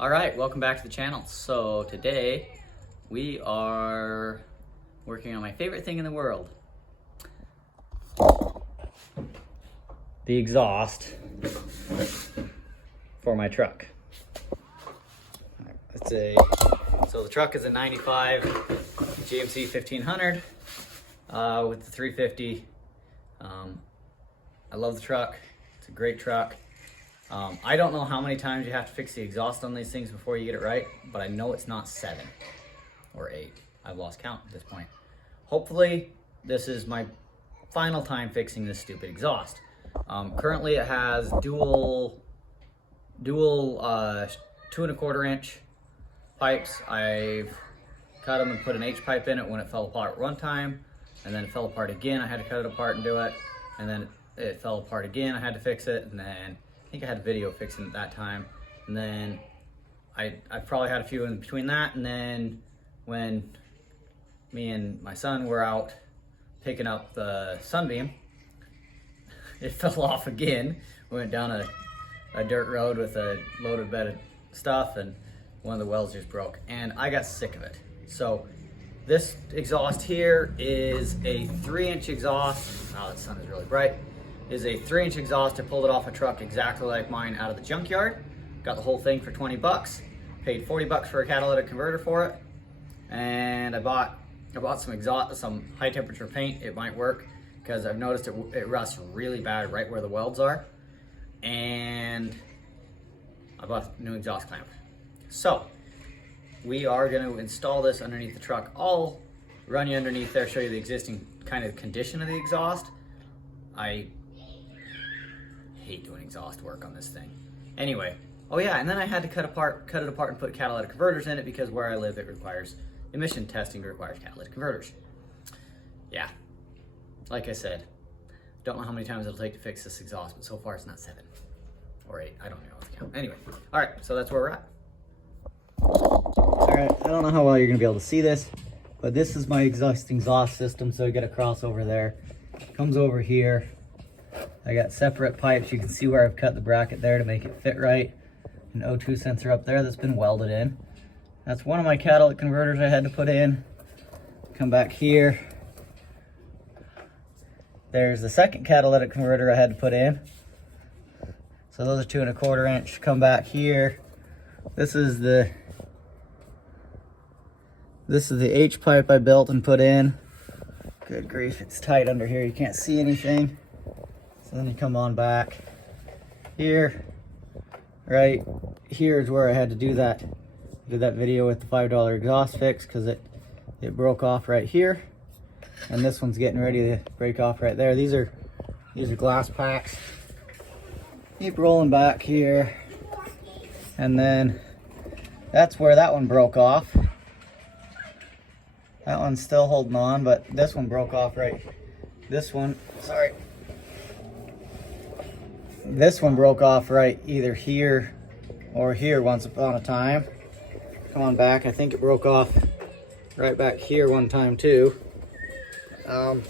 All right, welcome back to the channel. So today we are working on my favorite thing in the world. The exhaust for my truck. So the truck is a 95 GMC 1500 with the 350. I love the truck. It's a great truck. I don't know how many times you have to fix the exhaust on these things before you get it right, but I know it's not 7 or 8. I've lost count at this point. Hopefully, this is my final time fixing this stupid exhaust. Currently, it has dual 2¼ inch pipes. I've cut them and put an H pipe in it when it fell apart one time, and then it fell apart again. I had to cut it apart and do it, and then it fell apart again. I had to fix it, and then I think I had a video fixing it that time, and then I probably had a few in between that, and then when me and my son were out picking up the sunbeam, it fell off again. We went down a dirt road with a loaded bed of stuff, and one of the welds just broke, and I got sick of it. So this exhaust here is a 3-inch exhaust. Oh, the sun is really bright. Is a 3-inch exhaust. I pulled it off a truck exactly like mine out of the junkyard. Got the whole thing for 20 bucks. Paid 40 bucks for a catalytic converter for it. And I bought some high temperature paint. It might work because I've noticed it rusts really bad right where the welds are. And I bought a new exhaust clamp. So we are going to install this underneath the truck. I'll run you underneath there, show you the existing kind of condition of the exhaust. I hate doing exhaust work on this thing. Anyway, oh yeah, and then I had to cut it apart and put catalytic converters in it because where I live, it requires emission testing, requires catalytic converters. Yeah, like I said, don't know how many times it'll take to fix this exhaust, but so far it's not 7 or 8. I don't know the count. Anyway, all right, so that's where we're at. All right, I don't know how well you're gonna be able to see this, but this is my existing exhaust system. So you got a crossover there, comes over here. I got separate pipes. You can see where I've cut the bracket there to make it fit right. An O2 sensor up there that's been welded in. That's one of my catalytic converters I had to put in. Come back here. There's the second catalytic converter I had to put in. So those are 2¼ inch. Come back here. This is the H pipe I built and put in. Good grief, it's tight under here. You can't see anything. So then you come on back here. Right here is where I had to do that. Did that video with the $5 exhaust fix because it broke off right here. And this one's getting ready to break off right there. These are glass packs. Keep rolling back here. And then that's where that one broke off. That one's still holding on, but this one broke off right. This one broke off right either here or here once upon a time. Come on back. I think it broke off right back here one time too. Then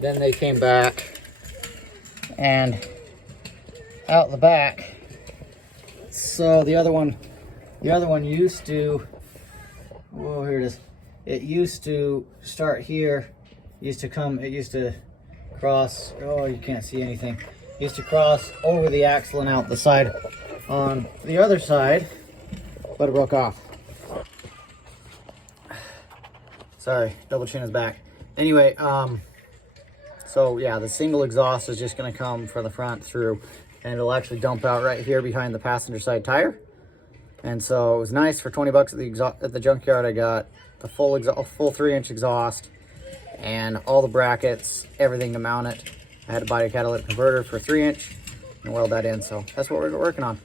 they came back and out the back. So the other one used to, whoa, here it is. It used to start here. It used to cross, oh, you can't see anything. It used to cross over the axle and out the side on the other side, but it broke off. Sorry, double chin is back. Anyway, so yeah, the single exhaust is just gonna come from the front through, and it'll actually dump out right here behind the passenger side tire. And so it was nice for 20 bucks at the junkyard. I got the full 3-inch exhaust and all the brackets, everything to mount it. I had to buy a catalytic converter for 3-inch and weld that in. So that's what we're working on.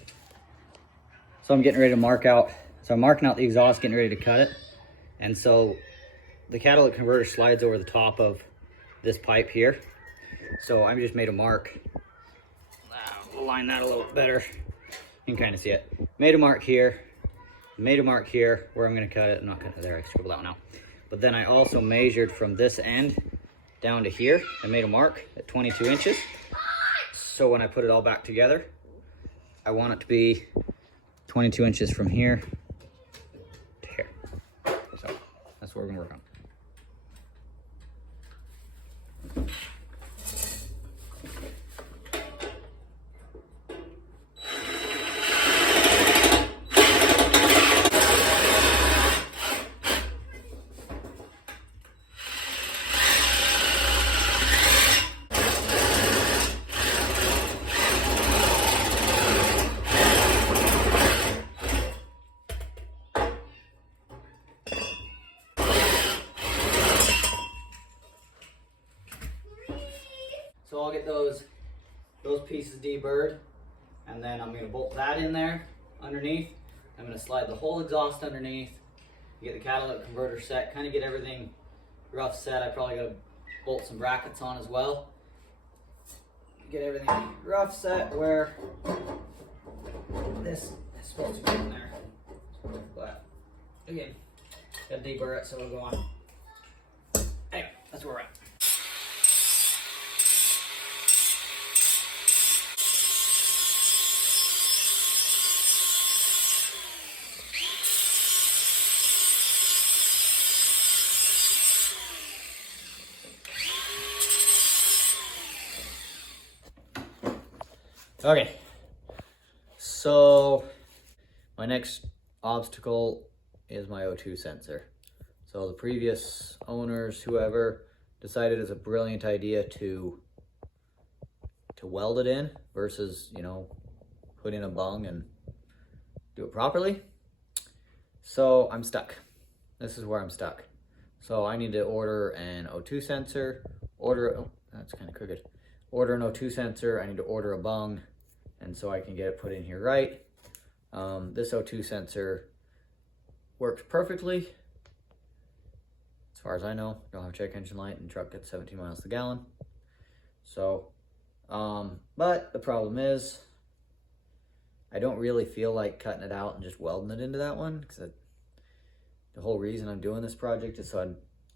So I'm getting ready to mark out. So I'm marking out the exhaust, getting ready to cut it. And so the catalytic converter slides over the top of this pipe here. So I just made a mark. Line that a little better. You can kind of see it. Made a mark here. Made a mark here where I'm going to cut it. I'm not going to, there, I scribbled out now. But then I also measured from this end down to here. I made a mark at 22 inches. So when I put it all back together, I want it to be 22 inches from here to here. So that's what we're gonna work on. So I'll get those pieces deburred, and then I'm gonna bolt that in there underneath. I'm gonna slide the whole exhaust underneath, get the catalytic converter set, kind of get everything rough set. I probably gotta bolt some brackets on as well. Get everything rough set where this is supposed to be in there. But again, gotta deburr it so it'll go on. Anyway, that's where we're at. Okay, so my next obstacle is my O2 sensor. So the previous owners, whoever, decided it's a brilliant idea to weld it in versus, you know, put in a bung and do it properly. So I'm stuck. This is where I'm stuck. So I need to order an O2 sensor, oh, that's kind of crooked. Order an O2 sensor, I need to order a bung, and so I can get it put in here right. This O2 sensor works perfectly, as far as I know. Don't have a check engine light and the truck gets 17 miles to the gallon. So, but the problem is, I don't really feel like cutting it out and just welding it into that one, because the whole reason I'm doing this project is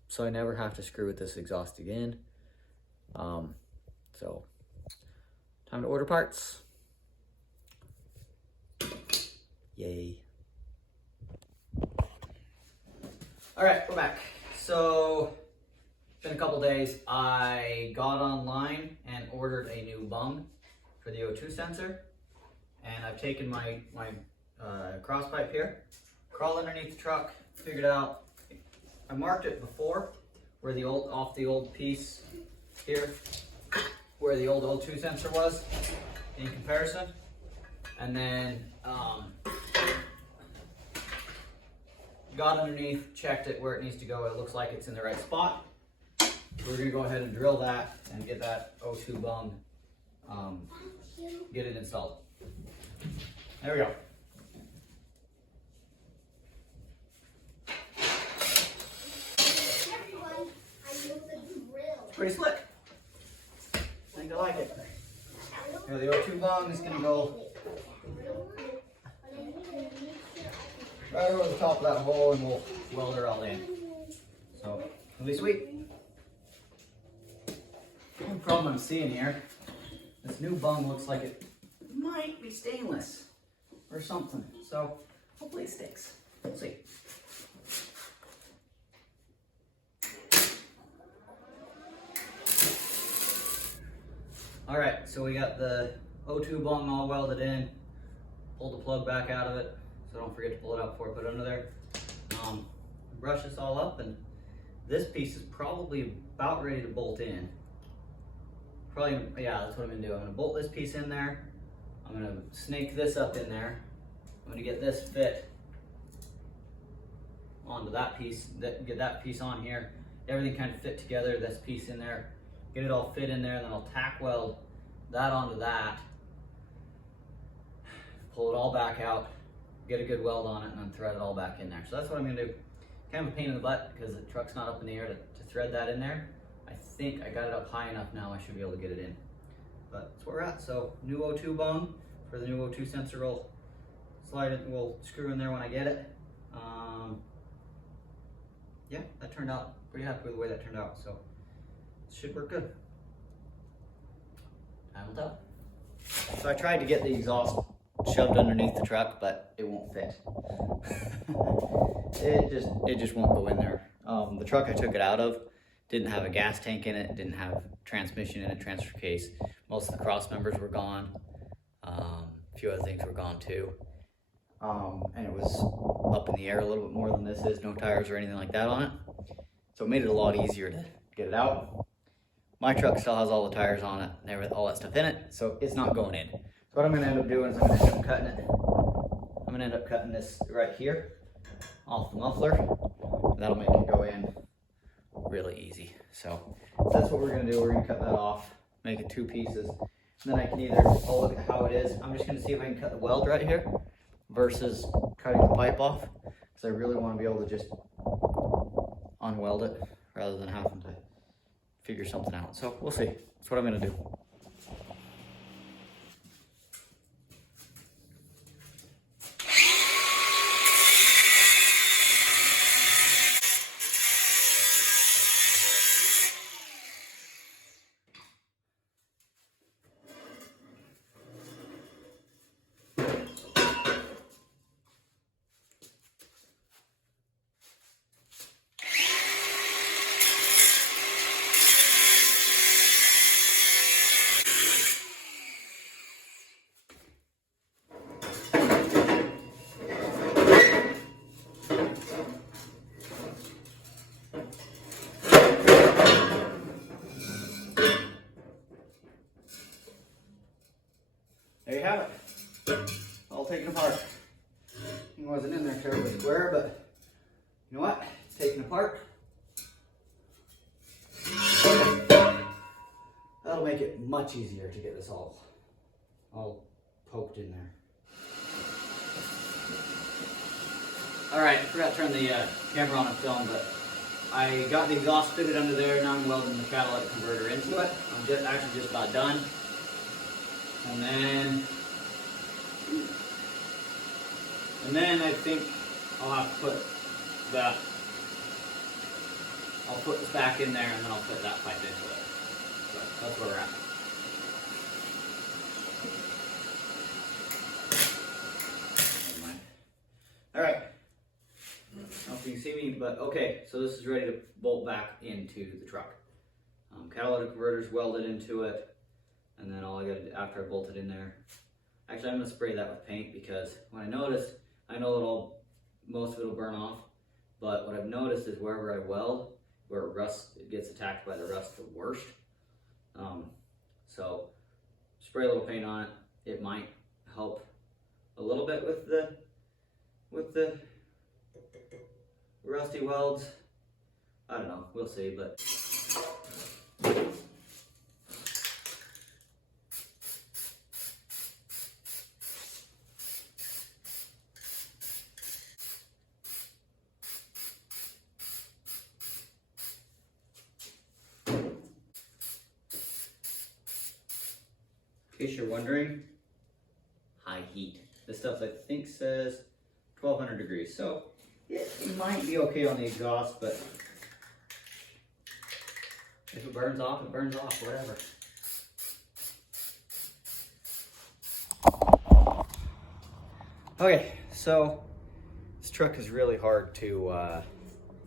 so I never have to screw with this exhaust again. So, time to order parts. Yay. All right, we're back. So, it's been a couple days. I got online and ordered a new bung for the O2 sensor. And I've taken my cross pipe here, crawled underneath the truck, figured out, I marked it before, where the old piece here, where the old O2 sensor was in comparison. And then got underneath, checked it where it needs to go. It looks like it's in the right spot. We're gonna go ahead and drill that and get that O2 bung, get it installed. There we go. It's pretty slick. I think I like it. Now the O2 bung is gonna go right over the top of that hole, and we'll weld her all in. So it'll be sweet. The only problem I'm seeing here, this new bung looks like it might be stainless or something. So hopefully it sticks. We'll see. All right, so we got the O2 bung all welded in. Pull the plug back out of it, so don't forget to pull it out before I put it under there. Brush this all up, and this piece is probably about ready to bolt in. Probably, yeah, that's what I'm gonna do. I'm gonna bolt this piece in there. I'm gonna snake this up in there. I'm gonna get this fit onto that piece, get that piece on here. Everything kind of fit together, this piece in there. Get it all fit in there, and then I'll tack weld that onto that. Pull it all back out, get a good weld on it, and then thread it all back in there. So that's what I'm gonna do. Kind of a pain in the butt because the truck's not up in the air to thread that in there. I think I got it up high enough now, I should be able to get it in. But that's where we're at. So new O2 bung for the new O2 sensor. We'll slide it, we'll screw in there when I get it. Yeah, that turned out, pretty happy with the way that turned out. So it should work good. Time will tell. So I tried to get the exhaust shoved underneath the truck, but it won't fit. it just won't go in there. The truck I took it out of didn't have a gas tank in it, didn't have transmission in it, transfer case. Most of the cross members were gone. A few other things were gone too. And it was up in the air a little bit more than this is, no tires or anything like that on it. So it made it a lot easier to get it out. My truck still has all the tires on it and all that stuff in it, so it's not going in. So what I'm gonna end up doing is I'm gonna end up cutting it. I'm gonna end up cutting this right here off the muffler. That'll make it go in really easy. So that's what we're gonna do. We're gonna cut that off, make it 2 pieces. And then I can either, I'll look at how it is. I'm just gonna see if I can cut the weld right here versus cutting the pipe off, because I really want to be able to just unweld it rather than having to figure something out. So we'll see. That's what I'm going to do. There you have it. All taken apart. It wasn't in there terribly square, but you know what? It's taken apart. That'll make it much easier to get this all poked in there. Alright, I forgot to turn the camera on and film, but I got the exhaust fitted under there. Now I'm welding the catalytic converter into it. I'm actually just about done. And then I think I'll have to put that, I'll put this back in there and then I'll fit that pipe into it. So that's where we're at. Alright. I don't know if you can see me, but okay, so this is ready to bolt back into the truck. Catalytic converter's welded into it. And then all I got to do after I bolt it in there, actually I'm going to spray that with paint, because when I noticed, I know that most of it will burn off, but what I've noticed is wherever I weld, where it gets attacked by the rust the worst. So spray a little paint on it. It might help a little bit with the rusty welds. I don't know, we'll see, but in case you're wondering, high heat. This stuff I think says 1200 degrees, so it might be okay on the exhaust, but if it burns off, it burns off, whatever. Okay, so this truck is really hard to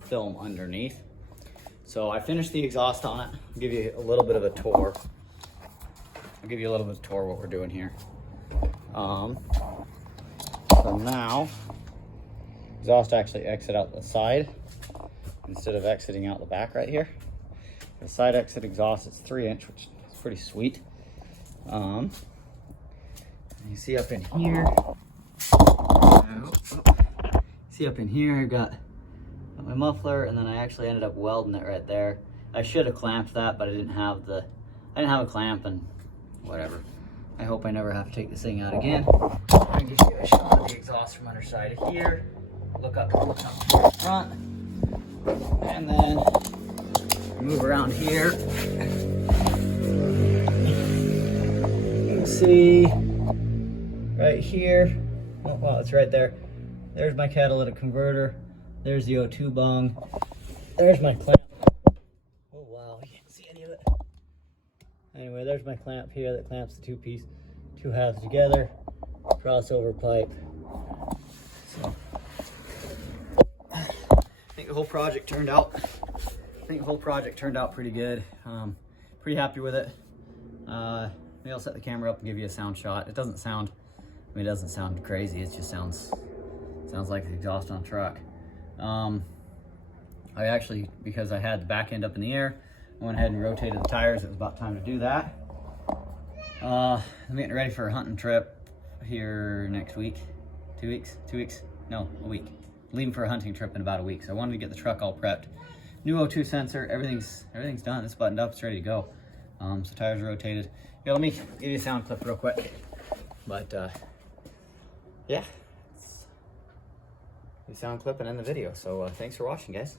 film underneath. So I finished the exhaust on it. I'll give you a little bit of a tour. I'll give you a little bit of a tour of what we're doing here. So now, exhaust actually exit out the side instead of exiting out the back right here. The side exit exhaust, it's 3-inch, which is pretty sweet. You see up in here, I've got my muffler, and then I actually ended up welding it right there. I should have clamped that, but I didn't have a clamp, and whatever. I hope I never have to take this thing out again. I can give you a shot of the exhaust from underside of here. Look up to the front, and then move around here. You can see right here. Oh wow, it's right there. There's my catalytic converter. There's the O2 bung. There's my clamp. Oh wow, you can't see any of it. Anyway, there's my clamp here that clamps the two halves together. crossover pipe. So I think the whole project turned out. Pretty good. Pretty happy with it. Maybe I'll set the camera up and give you a sound shot. It doesn't sound, it doesn't sound crazy. It just sounds like the exhaust on a truck. I actually, because I had the back end up in the air, I went ahead and rotated the tires. It was about time to do that. I'm getting ready for a hunting trip here next week. 2 weeks? No, a week. Leaving for a hunting trip in about a week. So I wanted to get the truck all prepped. New O2 sensor, everything's done. It's buttoned up, it's ready to go. So tires are rotated. Yeah, let me give you a sound clip real quick. But yeah, the sound clip and then the video. So thanks for watching, guys.